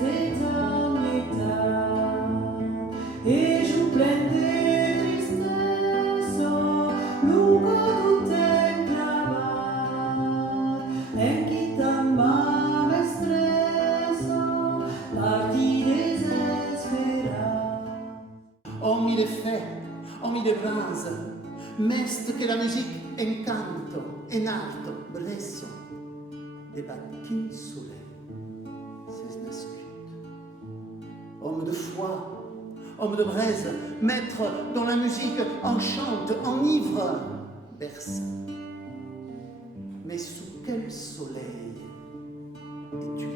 d'état en état, et joue pleine de tristesse, lungo tout est clamat, en quitant ma mestresse, parti désespérant. Oh mille faits, oh mille brasa, mest che la musique incanto, en alto, bresso, des battins soleil, c'est nascut. Homme de foi, homme de braise, maître dont la musique enchante, enivre, berce. Mais sous quel soleil es-tu